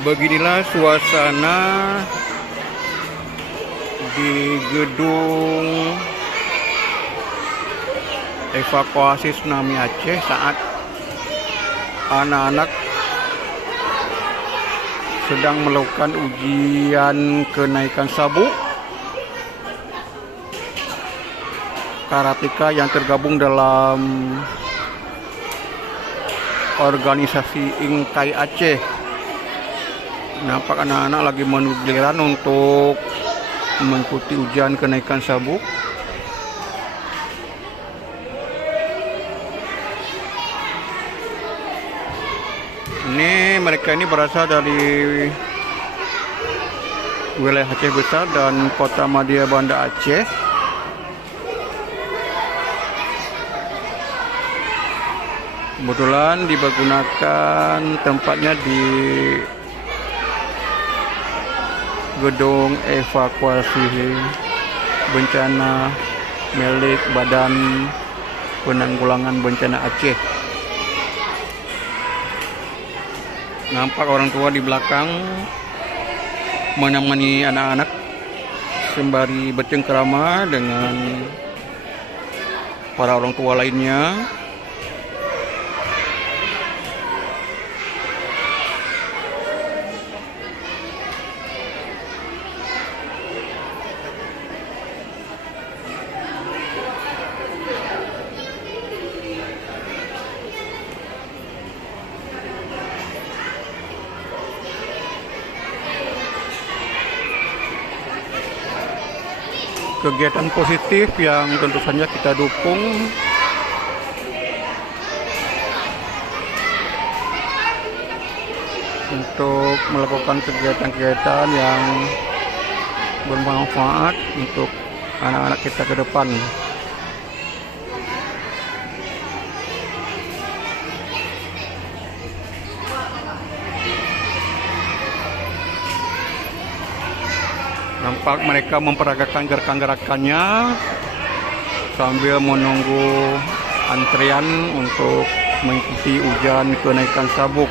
Beginilah suasana di gedung evakuasi tsunami Aceh saat anak-anak sedang melakukan ujian kenaikan sabuk karateka yang tergabung dalam organisasi Ingkai Aceh. Nampak anak-anak lagi menuju giliran untuk mengikuti ujian kenaikan sabuk. Mereka ini berasal dari wilayah Aceh Besar dan Kota Madia Banda Aceh. Kebetulan dipergunakan tempatnya di gedung evakuasi bencana milik Badan Penanggulangan Bencana Aceh. Nampak orang tua di belakang menemani anak-anak sembari bercengkerama dengan para orang tua lainnya. Kegiatan positif yang tentu saja kita dukung untuk melakukan kegiatan-kegiatan yang bermanfaat untuk anak-anak kita ke depan. Nampak mereka memperagakan gerakan-gerakannya sambil menunggu antrian untuk mengikuti ujian kenaikan sabuk.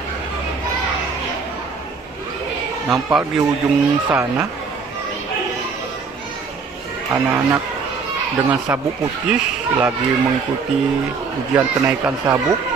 Nampak di ujung sana anak-anak dengan sabuk putih lagi mengikuti ujian kenaikan sabuk.